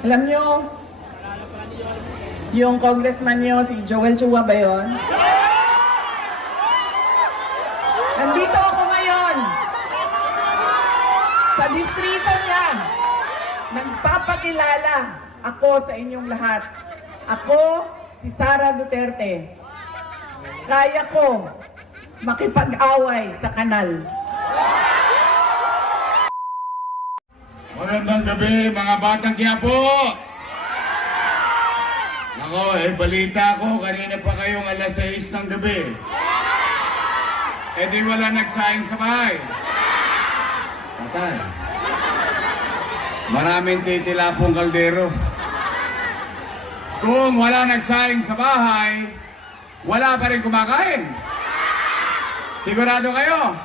Alam nyo, yung congressman nyo, si Joel Chua ba yun? Nandito ako ngayon. Sa distrito niya. Nagpapakilala ako sa inyong lahat. Ako, si Sara Duterte. Kaya ko makipag-away sa kanal. Magandang gabi, mga batang Quiapo! Nako, eh, balita ko, kanina pa kayong alas 6 ng gabi. Eh di wala nagsaing sa bahay. Patay. Maraming titilapong kaldero. Kung wala nagsaing sa bahay, wala pa rin kumakain. Sigurado kayo?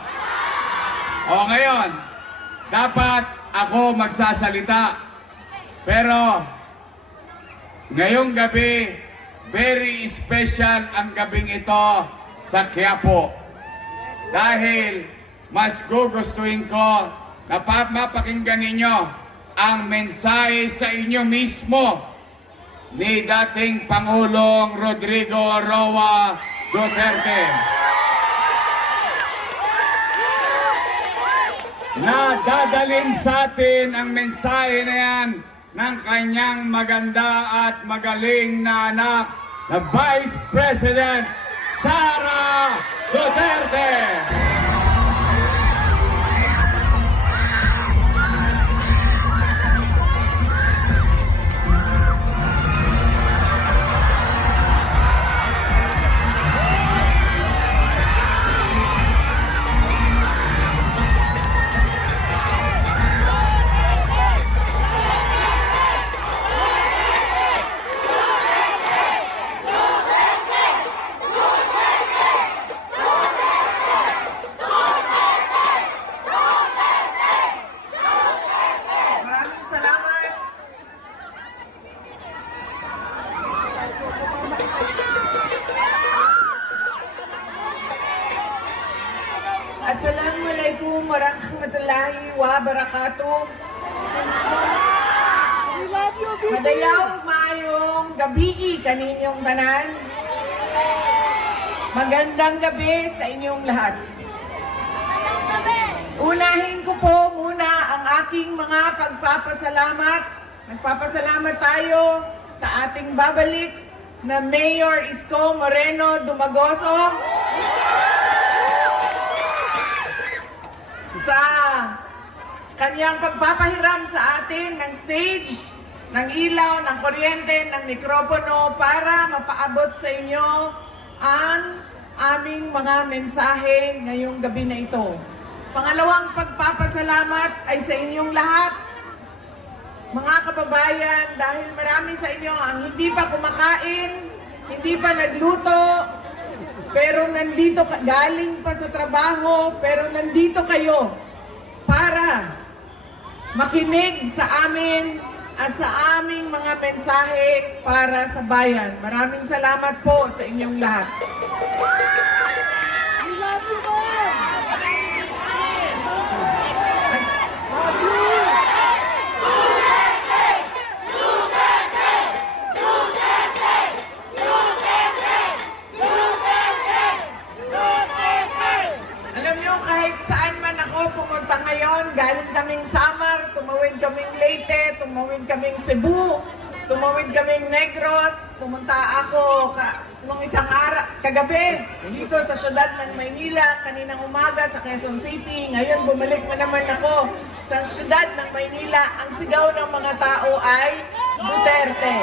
O ngayon, dapat ako magsasalita. Pero ngayong gabi, very special ang gabing ito sa Quiapo. Dahil mas gugustuhin ko na pa- mapakinggan ninyo ang mensahe sa inyo mismo ni dating Pangulong Rodrigo Roa Duterte. Na dadalhin sa atin ang mensahe na yan ng kanyang maganda at magaling na anak na Vice President Sara Duterte. Madayaw maayong gabi kaninyong tanan. Magandang gabi sa inyong lahat. Unahin ko po muna ang aking mga pagpapasalamat. Nagpapasalamat tayo sa ating babalik na Mayor Isko Moreno Dumagoso sa kanyang pagpapahiram sa atin ng stage, ng ilaw, ng kuryente, ng mikropono para mapaabot sa inyo ang aming mga mensahe ngayong gabi na ito. Pangalawang pagpapasalamat ay sa inyong lahat, mga kababayan, dahil marami sa inyo ang hindi pa kumakain, hindi pa nagluto, pero nandito, galing pa sa trabaho, pero nandito kayo para makinig sa amin at sa aming mga mensahe para sa bayan. Maraming salamat po sa inyong lahat. At- Alam niyo, kahit saan man ako pumunta ngayon, galing kaming Samar, tumawid kaming Leyte, tumawid kaming Cebu, tumawid kaming Negros, pumunta ako ka, nung isang araw, kagabi, dito sa syudad ng Maynila, kaninang umaga sa Quezon City. Ngayon, bumalik na naman ako sa syudad ng Maynila. Ang sigaw ng mga tao ay Duterte.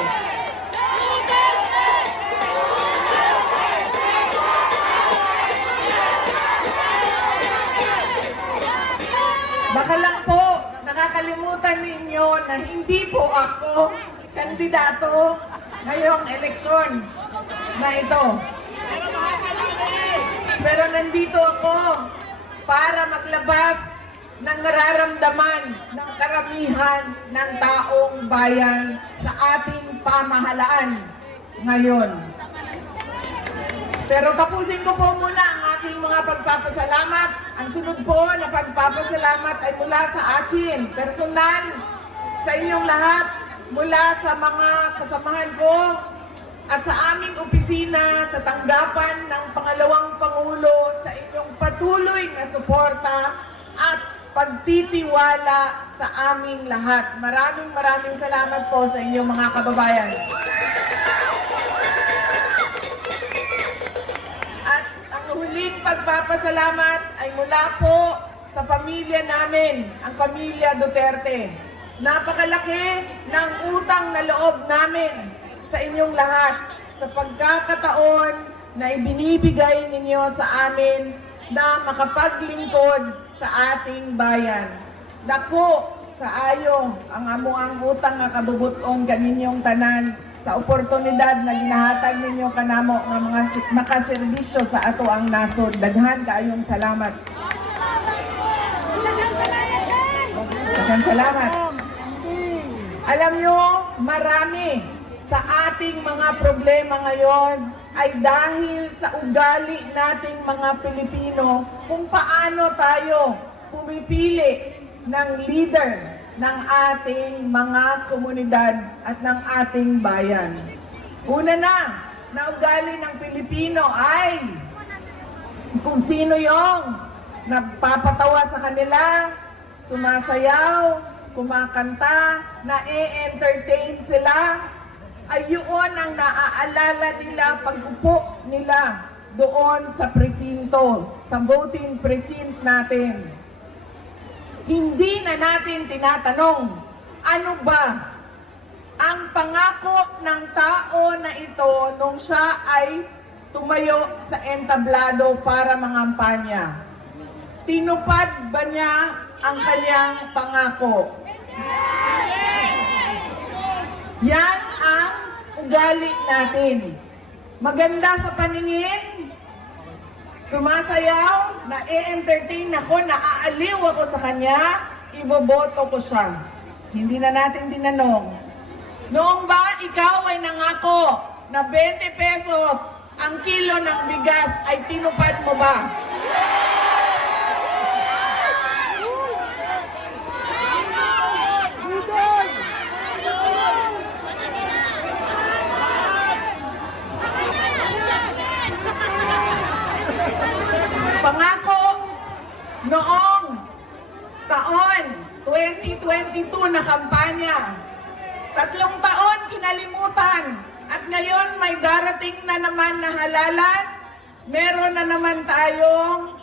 Nakakalimutan ninyo na hindi po ako kandidato ngayong eleksyon na ito. Pero nandito ako para maglabas ng nararamdaman ng karamihan ng taong bayan sa ating pamahalaan ngayon. Pero tapusin ko po muna ang aking mga pagpapasalamat. Ang sunod po na pagpapasalamat ay mula sa akin, personal, sa inyong lahat, mula sa mga kasamahan ko at sa aming opisina sa tanggapan ng pangalawang Pangulo sa inyong patuloy na suporta at pagtitiwala sa aming lahat. Maraming maraming salamat po sa inyong mga kababayan. Huling pagpapasalamat ay mula po sa pamilya namin, ang pamilya Duterte. Napakalaki ng utang na loob namin sa inyong lahat sa pagkakataon na ibinibigay ninyo sa amin na makapaglingkod sa ating bayan. Dako, kaayo, ang amuang utang nga kabubutong kaninyong tanan sa oportunidad na ginahatag ninyo kanamo nga mga makaserbisyo sa ato ang nasod. Daghan kaayong salamat. Daghan salamat. Alam nyo, marami sa ating mga problema ngayon ay dahil sa ugali nating mga Pilipino kung paano tayo pumipili ng leader ng ating mga komunidad at ng ating bayan. Una na, na ugali ng Pilipino ay kung sino yung nagpapatawa sa kanila, sumasayaw, kumakanta, na-entertain sila, ay yun ang naaalala nila pag-upo nila doon sa presinto, sa voting precinct natin. Hindi na natin tinatanong, ano ba ang pangako ng tao na ito nung siya ay tumayo sa entablado para mangampanya? Tinupad ba niya ang kanyang pangako? Yan ang ugali natin. Maganda sa paningin, sumasayaw, na-entertain ako, naaaliw ako sa kanya, iboboto ko siya. Hindi na natin tinanong. Noong ba ikaw ay nangako na 20 pesos ang kilo ng bigas ay tinupad mo ba? Pangako noong taon 2022 na kampanya. Tatlong taon kinalimutan at ngayon may darating na naman na halalan. Meron na naman tayong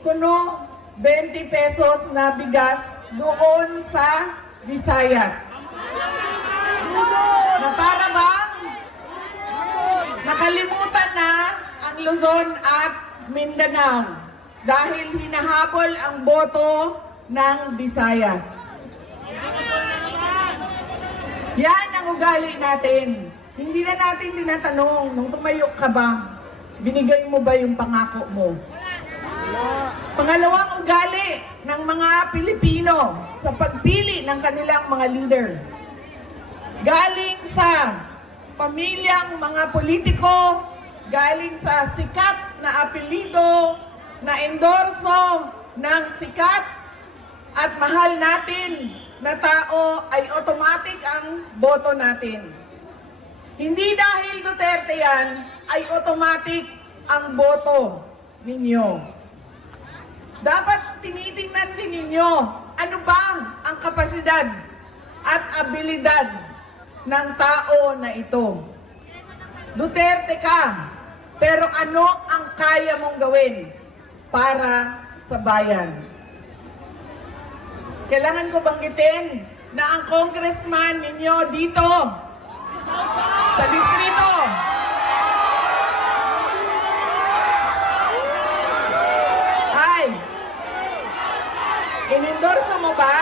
kuno 20 pesos bigas doon sa Visayas. Na para bang nakalimutan na ang Luzon at Mindanao dahil hinahabol ang boto ng Visayas. Yan ang ugali natin. Hindi na natin tinatanong, nung tumayo ka ba, binigay mo ba yung pangako mo? Pangalawang ugali ng mga Pilipino sa pagpili ng kanilang mga leader. Galing sa pamilyang mga politiko, galing sa sikat na apelido, na endorso ng sikat at mahal natin na tao ay automatic ang boto natin. Hindi dahil Duterte yan, ay automatic ang boto ninyo. Dapat tinitingnan din ninyo ano ba ang kapasidad at abilidad ng tao na ito. Duterte ka, pero ano ang kaya mong gawin para sa bayan? Kailangan ko banggitin na ang congressman ninyo dito sa distrito ay inendorso mo ba?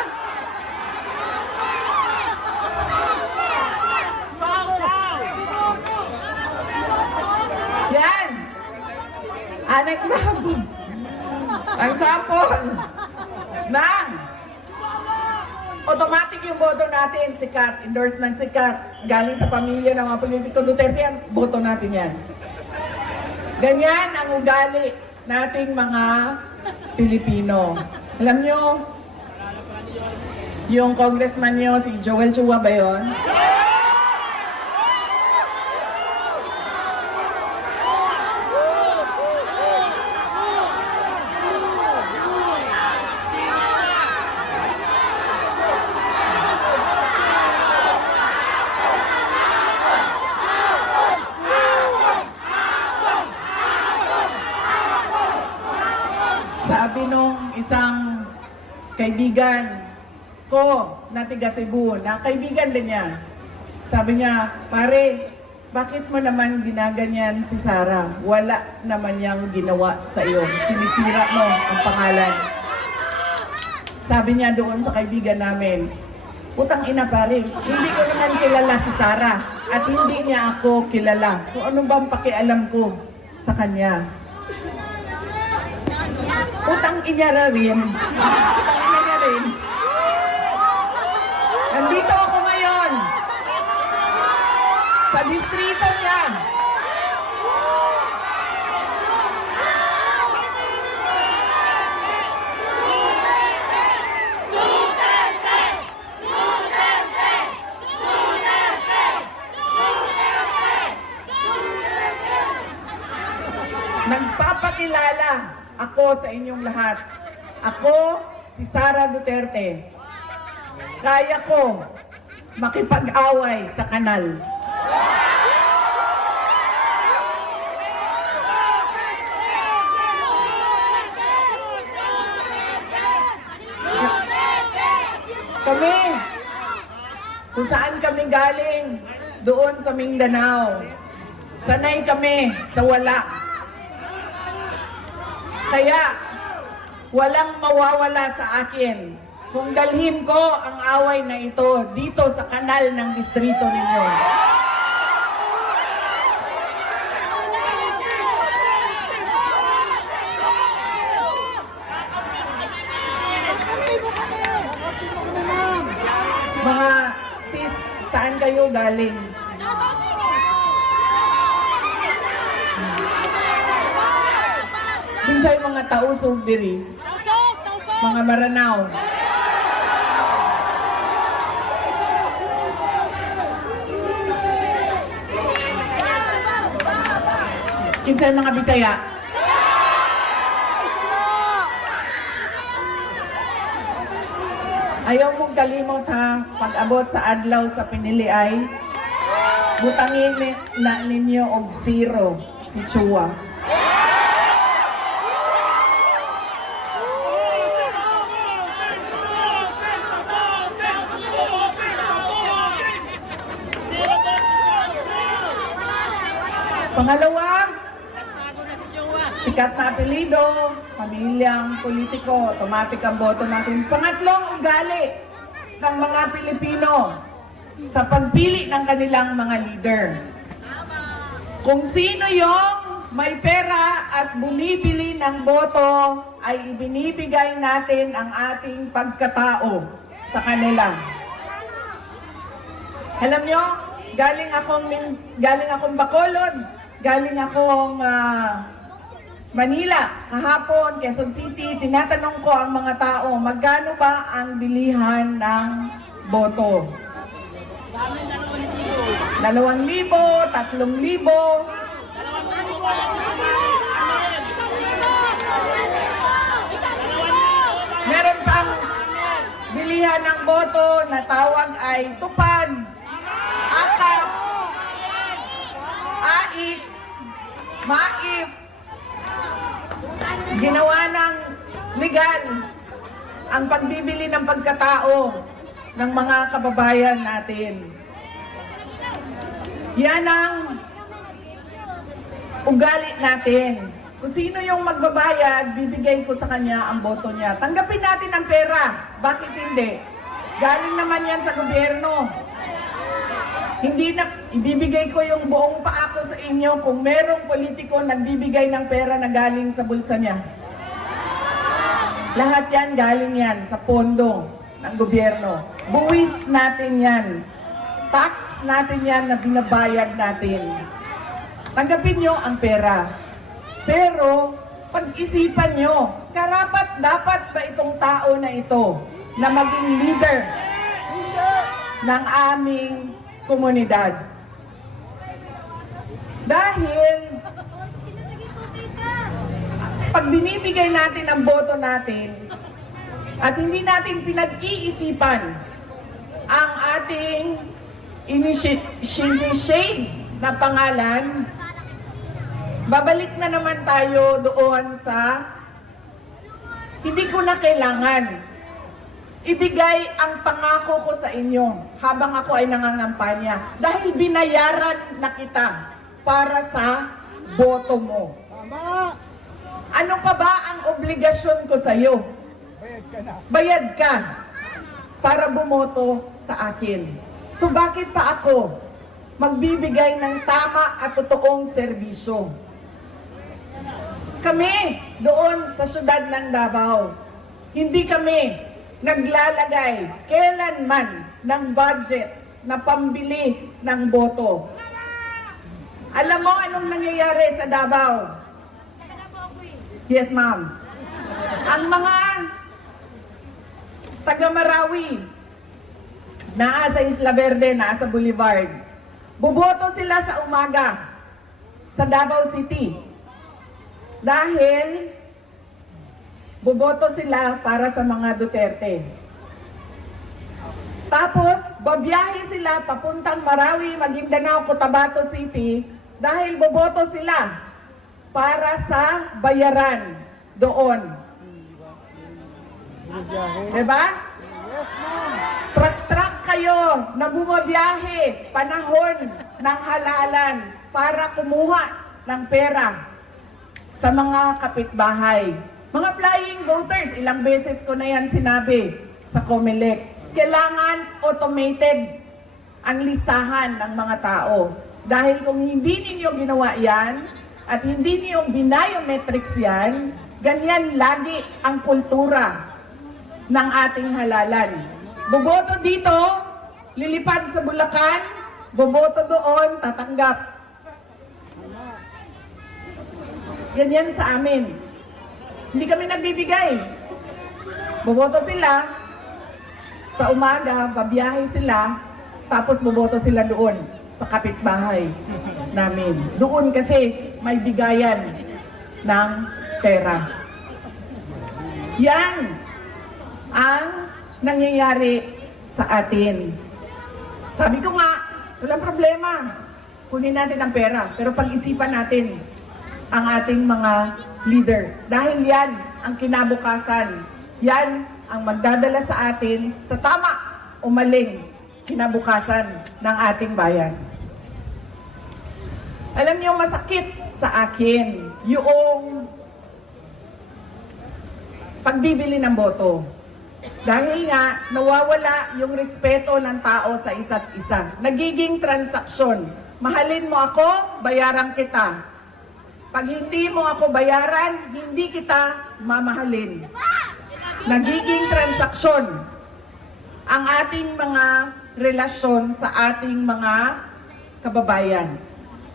Yan! Ang example. Ang sample ng automatic yung boto natin, sikat, endorse ng sikat, galing sa pamilya ng mga politiko Duterte yan, boto natin yan. Ganyan ang ugali nating mga Pilipino. Alam nyo, Yung congressman nyo, si Joel Chua ba yun? Sabi nung isang kaibigan ko na tiga Cebu, na kaibigan din niya. Sabi niya, pare, bakit mo naman ginaganyan si Sarah? Wala naman niyang ginawa sa iyo. Sinisira mo ang pangalan. Sabi niya doon sa kaibigan namin, Putang ina pare, hindi ko naman kilala si Sarah at hindi niya ako kilala. So ano bang pakialam ko sa kanya? Utang ina na rin. Rin. Nandito ako ngayon. Sa distrito niya. Nagpapakilala ako sa inyong lahat. Ako, si Sara Duterte. Kaya ko makipag-away sa kanal. Kami, kung saan kami galing, doon sa Mindanao. Sanay kami sa wala. Kaya, walang mawawala sa akin kung dalhin ko ang away na ito dito sa kanal ng distrito ninyo. Mga sis, saan kayo galing? Kinsay mga tausog diri, Tausok! Tausok! mga maranaw. Kinsay mga Bisaya. Ayaw mong kalimot ha, pag-abot sa adlaw sa pinili ay butangin na ninyo og zero si Chua. Pangalawa, sikat na apelido, pamilyang politiko, automatic ang boto natin. Pangatlong, ugali ng mga Pilipino sa pagpili ng kanilang mga leader. Kung sino yung may pera at bumibili ng boto, ay ibinibigay natin ang ating pagkatao sa kanila. Alam nyo, galing akong, min- galing akong Bacolod, galing akong ah, Manila, kahapon, Quezon City, tinatanong ko ang mga tao, magkano ba ang bilihan ng boto? Dalawang libo, tatlong libo. Meron pang bilihan ng boto na tawag ay tupad, akap, aix, maip, ginawa ng legal ang pagbibili ng pagkatao ng mga kababayan natin. Yan ang ugali natin. Kung sino yung magbabayad, bibigay ko sa kanya ang boto niya. Tanggapin natin ang pera. Bakit hindi? Galing naman yan sa gobyerno. Hindi na, ibibigay ko yung buong paa ko sa inyo kung merong politiko nagbibigay ng pera na galing sa bulsa niya. Lahat yan galing yan sa pondo ng gobyerno. Buwis natin yan. Tax natin yan na binabayad natin. Tanggapin nyo ang pera. Pero, pag-isipan nyo, karapat dapat ba itong tao na ito na maging leader ng aming komunidad. Dahil pag binibigay natin ang boto natin at hindi natin pinag-iisipan ang ating initiate na pangalan, babalik na naman tayo doon sa hindi ko na kailangan ibigay ang pangako ko sa inyo habang ako ay nangangampanya dahil binayaran na kita para sa boto mo. Ano pa ba ang obligasyon ko sa iyo? Bayad ka para bumoto sa akin. So bakit pa ako magbibigay ng tama at totoong serbisyo? Kami doon sa syudad ng Davao, hindi kami naglalagay kailanman ng budget na pambili ng boto. Alam mo anong nangyayari sa Davao? Yes, ma'am. Ang mga taga Marawi, naa sa Isla Verde, naa sa Boulevard, buboto sila sa umaga sa Davao City. Dahil buboto sila para sa mga Duterte. Tapos, babiyahe sila papuntang Marawi, Maguindanao, Cotabato City dahil boboto sila para sa bayaran doon. Diba? Truck-truck kayo na bumabiyahe panahon ng halalan para kumuha ng pera sa mga kapitbahay. Mga flying voters, ilang beses ko na yan sinabi sa COMELEC. Kailangan automated ang listahan ng mga tao. Dahil kung hindi ninyo ginawa yan, at hindi niyo binayometrics yan, ganyan lagi ang kultura ng ating halalan. Boboto dito, lilipad sa Bulacan, boboto doon, tatanggap. Ganyan sa amin. Hindi kami nagbibigay. Boboto sila, sa umaga, babiyahe sila, tapos boboto sila doon sa kapitbahay namin. Doon kasi may bigayan ng pera. Yan ang nangyayari sa atin. Sabi ko nga, walang problema. Kunin natin ang pera. Pero pag-isipan natin ang ating mga leader. Dahil yan ang kinabukasan. Yan ang magdadala sa atin sa tama o maling kinabukasan ng ating bayan. Alam niyo, masakit sa akin yung pagbibili ng boto. Dahil nga, nawawala yung respeto ng tao sa isa't isa. Nagiging transaksyon. Mahalin mo ako, bayaran kita. Pag hindi mo ako bayaran, hindi kita mamahalin. Nagiging transaksyon ang ating mga relasyon sa ating mga kababayan.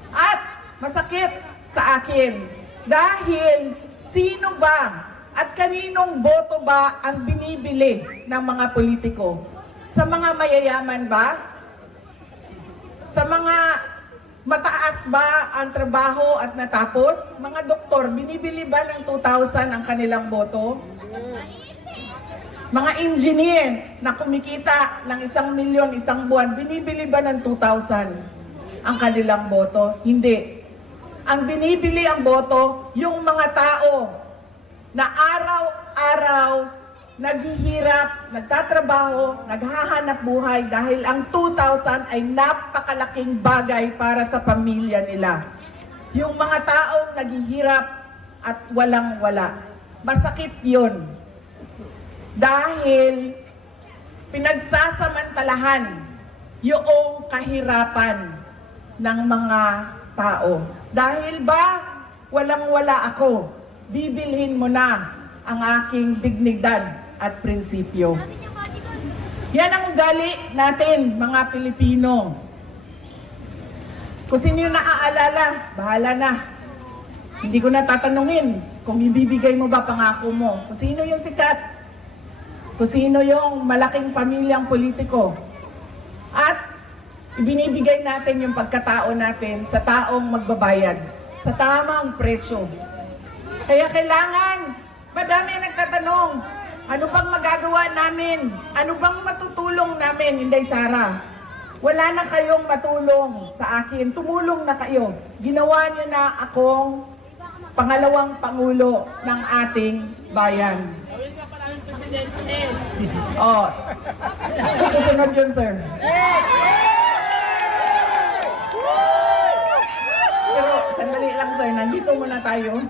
At masakit sa akin dahil sino ba at kaninong boto ba ang binibili ng mga politiko? Sa mga mayayaman ba? Sa mga mataas ba ang trabaho at natapos? Mga doktor, binibili ba ng 2,000 ang kanilang boto? Mga engineer na kumikita ng isang milyon isang buwan, binibili ba ng 2,000 ang kanilang boto? Hindi. Ang binibili ang boto, yung mga tao na araw-araw naghihirap, nagtatrabaho, naghahanap buhay dahil ang 2,000 ay napakalaking bagay para sa pamilya nila. Yung mga taong naghihirap at walang-wala. Masakit yun. Dahil pinagsasamantalahan yung kahirapan ng mga tao. Dahil ba walang-wala ako, bibilhin mo na ang aking dignidad at prinsipyo. Yan ang ugali natin, mga Pilipino. Kung sino yung naaalala, bahala na. Hindi ko na tatanungin kung ibibigay mo ba pangako mo. Kung sino yung sikat. kung sino yung malaking pamilyang politiko. At ibinibigay natin yung pagkatao natin sa taong magbabayad, sa tamang presyo. Kaya kailangan, madami nagtatanong, ano bang magagawa namin? Ano bang matutulong namin, Inday Sara? Wala na kayong matulong sa akin. Tumulong na kayo. Ginawa niyo na akong pangalawang pangulo ng ating bayan. Oh. Susunod yun, sir. Pero sandali lang, sir. Nandito muna tayo.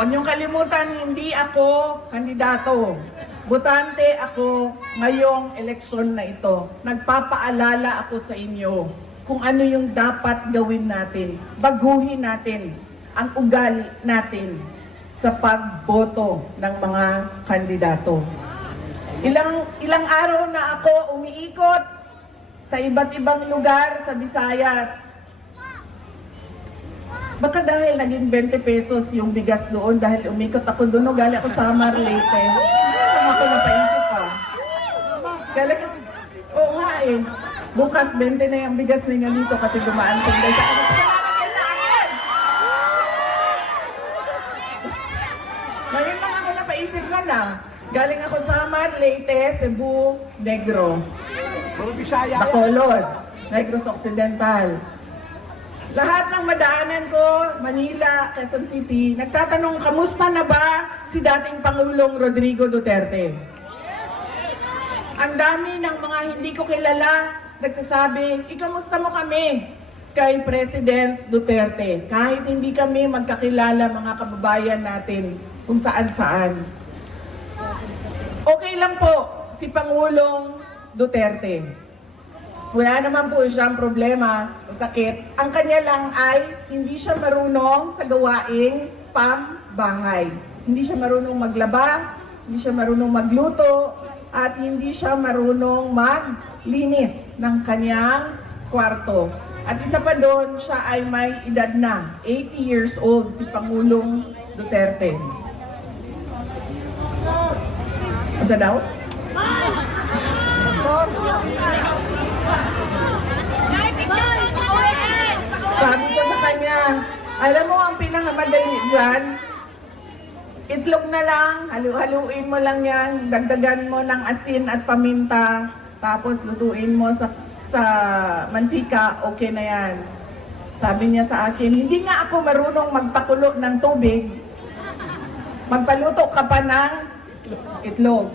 Huwag niyong kalimutan, hindi ako kandidato. Butante ako ngayong eleksyon na ito. Nagpapaalala ako sa inyo kung ano yung dapat gawin natin. Baguhin natin ang ugali natin sa pagboto ng mga kandidato. Ilang ilang araw na ako umiikot sa iba't ibang lugar sa Visayas. Baka dahil naging 20 pesos yung bigas doon dahil umikot ako doon o gali ako sa Samar Leyte. Lang ako napaisip pa. Galing oo nga eh. Bukas 20 na yung bigas ninyo dito kasi dumaan sa sa akin! Ngayon lang ako napaisip na na. Galing ako sa Samar, Leyte, Cebu, Negros. Bacolod, Negros Occidental. Lahat ng madaanan ko, Manila, Quezon City, nagtatanong, kamusta na ba si dating Pangulong Rodrigo Duterte? Ang dami ng mga hindi ko kilala nagsasabi, ikamusta mo kami kay President Duterte? Kahit hindi kami magkakilala mga kababayan natin kung saan-saan. Okay lang po si Pangulong Duterte. Wala naman po siyang problema sa sakit. Ang kanya lang ay hindi siya marunong sa gawaing pambahay. Hindi siya marunong maglaba, hindi siya marunong magluto, at hindi siya marunong maglinis ng kanyang kwarto. At isa pa doon, siya ay may edad na, 80 years old, si Pangulong Duterte. Ano daw? Sabi ko sa kanya, alam mo ang pinakamadali dyan, itlog na lang, halu-haluin mo lang yan, dagdagan mo ng asin at paminta, tapos lutuin mo sa, sa mantika, okay na yan. Sabi niya sa akin, hindi nga ako marunong magpakulo ng tubig, magpaluto ka pa ng itlog.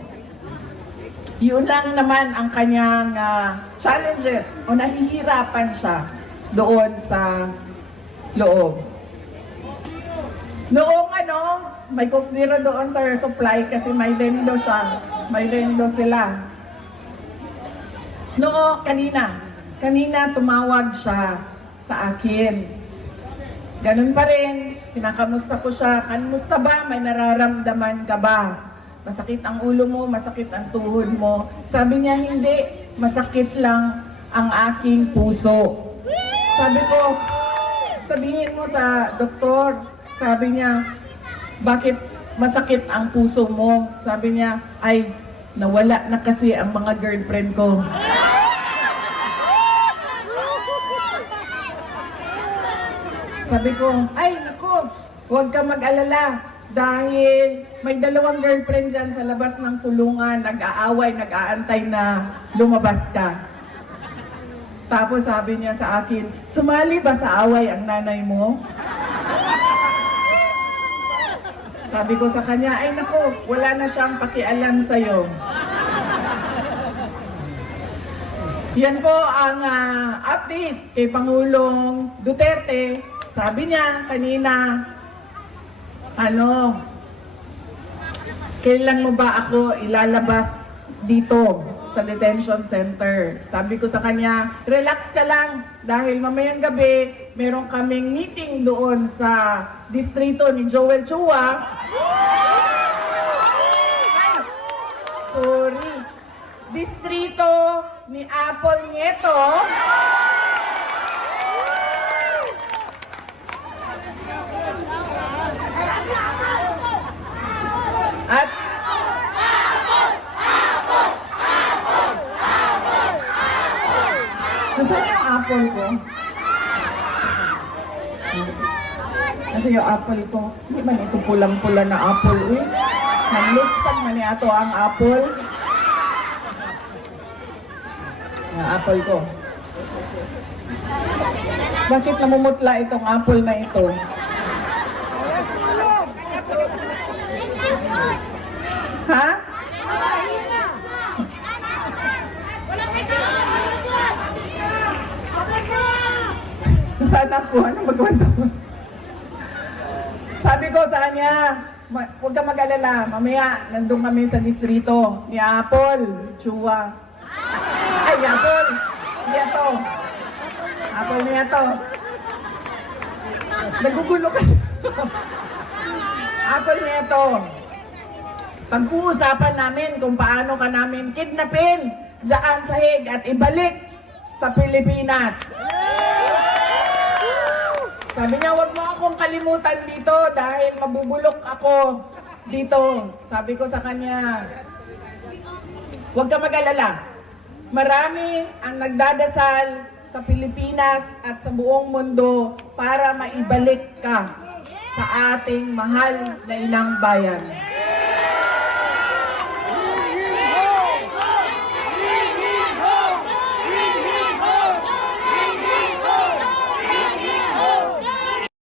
Yun lang naman ang kanyang ah, challenges o nahihirapan siya doon sa loob. Noong ano, may Coke Zero doon sa supply kasi may lendo siya. May lendo sila. Noo, kanina. Kanina tumawag siya sa akin. Ganun pa rin. Pinakamusta ko siya. Kamusta ba? May nararamdaman ka ba? Masakit ang ulo mo, masakit ang tuhod mo. Sabi niya, hindi. Masakit lang ang aking puso. Sabi ko, sabihin mo sa doktor, sabi niya, bakit masakit ang puso mo? Sabi niya, ay, nawala na kasi ang mga girlfriend ko. Sabi ko, ay, nako, huwag ka mag-alala. Dahil may dalawang girlfriend dyan sa labas ng kulungan, nag-aaway, nag-aantay na lumabas ka. Tapos sabi niya sa akin, sumali ba sa away ang nanay mo? Sabi ko sa kanya, ay nako, wala na siyang pakialam sa'yo. Yan po ang ah, update kay Pangulong Duterte. Sabi niya kanina, ano, kailan mo ba ako ilalabas dito sa detention center? Sabi ko sa kanya, relax ka lang dahil mamayang gabi meron kaming meeting doon sa distrito ni Joel Chua. Ay, sorry. Distrito ni Apple Nieto. At yung apple ko? Ito yung apple ko. Hindi man ito pulang-pula na apple. Uy, naglispan man ato ang apple. Yung apple ko. Bakit namumutla itong apple na ito? Ha? Ako, ano magkwento ko? Sabi ko sa kanya, "Ma- huwag ka mag-alala, mamaya nandun kami sa distrito ni Apple, Chua. Ay, Apple! Niya. Apple niya to. Nagugulo ka. Apple niya to. Pag-uusapan namin kung paano ka namin kidnapin dyan sa Hague at ibalik sa Pilipinas. Sabi niya, wag mo akong kalimutan dito dahil mabubulok ako dito. Sabi ko sa kanya, huwag ka mag-alala. Marami ang nagdadasal sa Pilipinas at sa buong mundo para maibalik ka sa ating mahal na inang bayan.